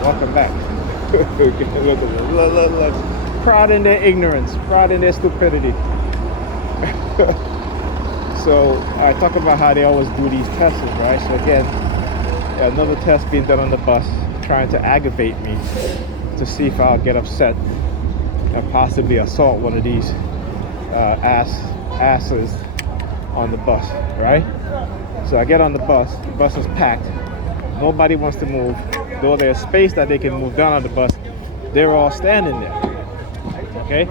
Welcome back. Look. Proud in their ignorance, proud in their stupidity. So I talk about how they always do these tests, right? So again, another test being done on the bus, trying to aggravate me to see if I'll get upset and possibly assault one of these asses on the bus, right? So I get on the bus is packed, nobody wants to move, though there's space that they can move down on the bus, they're all standing there, okay?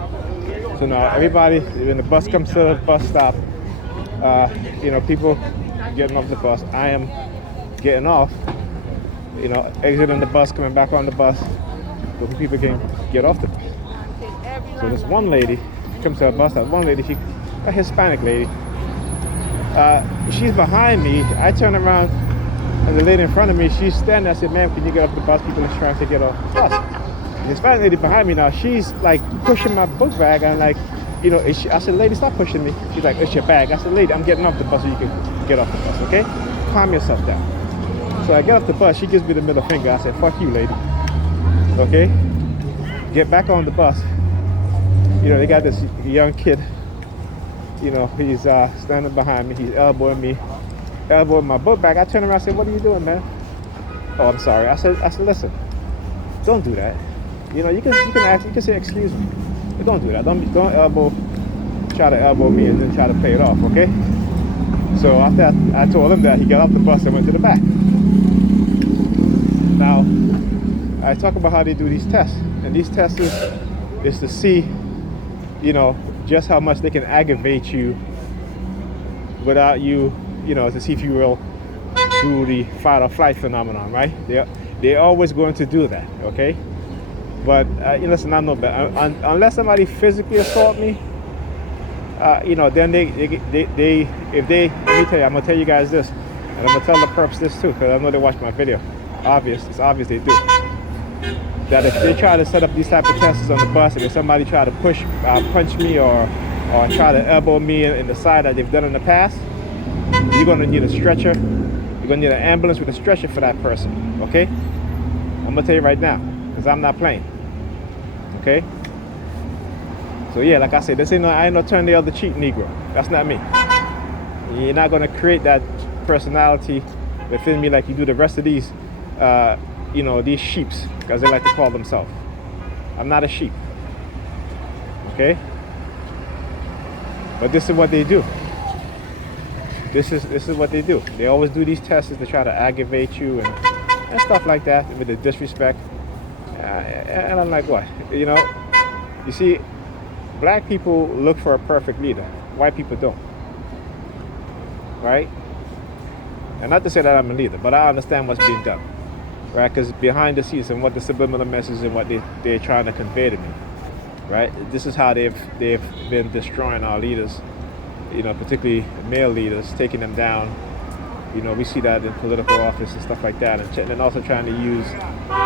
So now everybody, when the bus comes to the bus stop, people getting off the bus, I am getting off, exiting the bus, coming back on the bus, so people can get off the bus. So this one lady comes to the bus stop, a Hispanic lady, she's behind me. I turn around and the lady in front of me, she's standing there. I said, ma'am, can you get off the bus? People are trying to get off the bus. The Hispanic lady behind me now, she's like pushing my book bag. I'm like, I said, lady, stop pushing me. She's like, it's your bag. I said, lady, I'm getting off the bus so you can get off the bus, okay? Calm yourself down. So I get off the bus, she gives me the middle finger. I said, fuck you, lady. Okay? Get back on the bus. They got this young kid, he's standing behind me, he's elbowing my book bag. I turn around and say, what are you doing, man? Oh, I'm sorry. I said, listen, don't do that. You can say, excuse me. But don't do that. Don't try to elbow me and then try to play it off, okay? So after I told him that, he got off the bus and went to the back. Now, I talk about how they do these tests. And these tests is to see, just how much they can aggravate you without you, to see if you will do the fight or flight phenomenon, right? They're always going to do that, okay? But listen, I know that unless somebody physically assault me, then they let me tell you, I'm gonna tell you guys this, and I'm gonna tell the perps this too, because I know they watch my video. It's obvious they do. That if they try to set up these type of tests on the bus, and if somebody try to punch me or try to elbow me in the side that they've done in the past, you're gonna need a stretcher. You're gonna need an ambulance with a stretcher for that person. Okay? I'm gonna tell you right now, because I'm not playing. Okay? So yeah, like I said, I ain't no turn the other cheek Negro. That's not me. You're not gonna create that personality within me like you do the rest of these these sheeps, as they like to call themselves. I'm not a sheep. Okay? But this is what they do. This is what they do. They always do these tests to try to aggravate you and stuff like that with the disrespect. And I'm like, what? You see, black people look for a perfect leader. White people don't. Right? And not to say that I'm a leader, but I understand what's being done. Right? Because behind the scenes and what the subliminal message and what they're trying to convey to me. Right? This is how they've been destroying our leaders, particularly male leaders, taking them down. We see that in political office and stuff like that, and also trying to use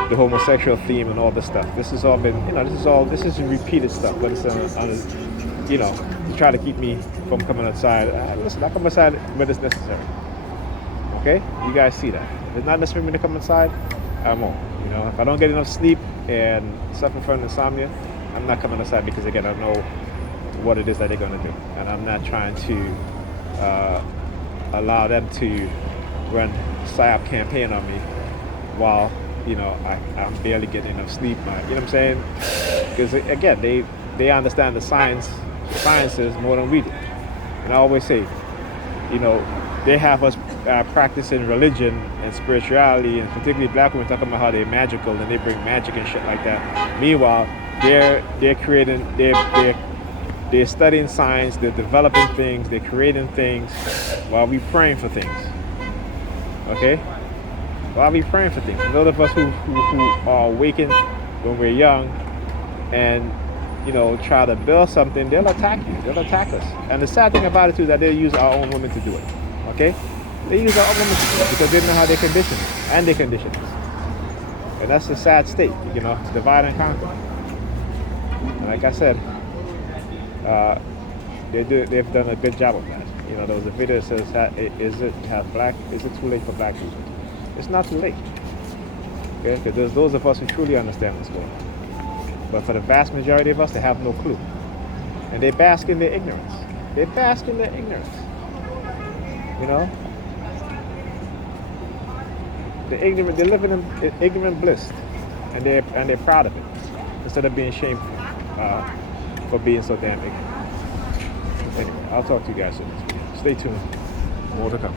the homosexual theme and all this stuff. This has all been, this is repeated stuff, but it's to try to keep me from coming outside. Listen, I come outside when it's necessary. Okay? You guys see that. If it's not necessary for me to come inside, I won't. If I don't get enough sleep and suffer from insomnia, I'm not coming outside because, again, I know what it is that they're going to do. And I'm not trying to allow them to run a PSYOP campaign on me while, I'm barely getting enough sleep. You know what I'm saying? Because, again, they understand the sciences more than we do. And I always say, they have us practicing religion and spirituality, and particularly black women talking about how they're magical and they bring magic and shit like that. Meanwhile, they're creating, they're studying science, they're developing things, they're creating things while we praying for things. Okay? While we praying for things. Those of us who are awakened when we're young and try to build something, they'll attack you. They'll attack us. And the sad thing about it too is that they use our own women to do it. Okay? They use our own women to do it because they know how they condition us. And they condition us. And that's the sad state, divide and conquer. And like I said, they've done a good job of that. There was a video that says, is it too late for black people? It's not too late. Okay, because there's those of us who truly understand what's going on. But for the vast majority of us, they have no clue. And they bask in their ignorance. They bask in their ignorance. You know? They're living in ignorant bliss. And they're proud of it. Instead of being shameful for being so damn ignorant. Anyway, I'll talk to you guys soon. Stay tuned. More to come.